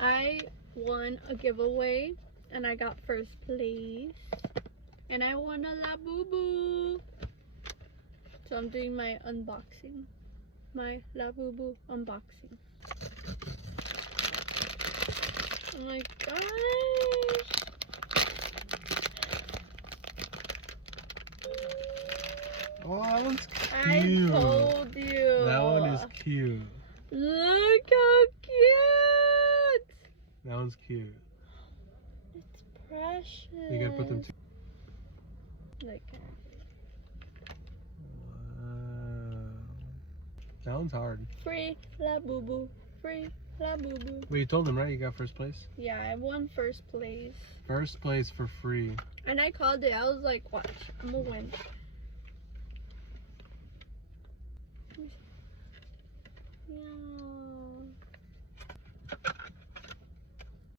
I won a giveaway and I got first place. And I won a Labubu. So I'm doing my unboxing. My Labubu unboxing. Oh my gosh. Oh, that one's cute. I told you. That one is cute. Look how cute. That one's cute. It's precious. You gotta put them together. Like, Wow. That one's hard. free Labubu. Free Labubu. Well, you told them, right? You got first place? Yeah, I won first place. First place for free. And I called it. I was like, watch, I'm gonna win.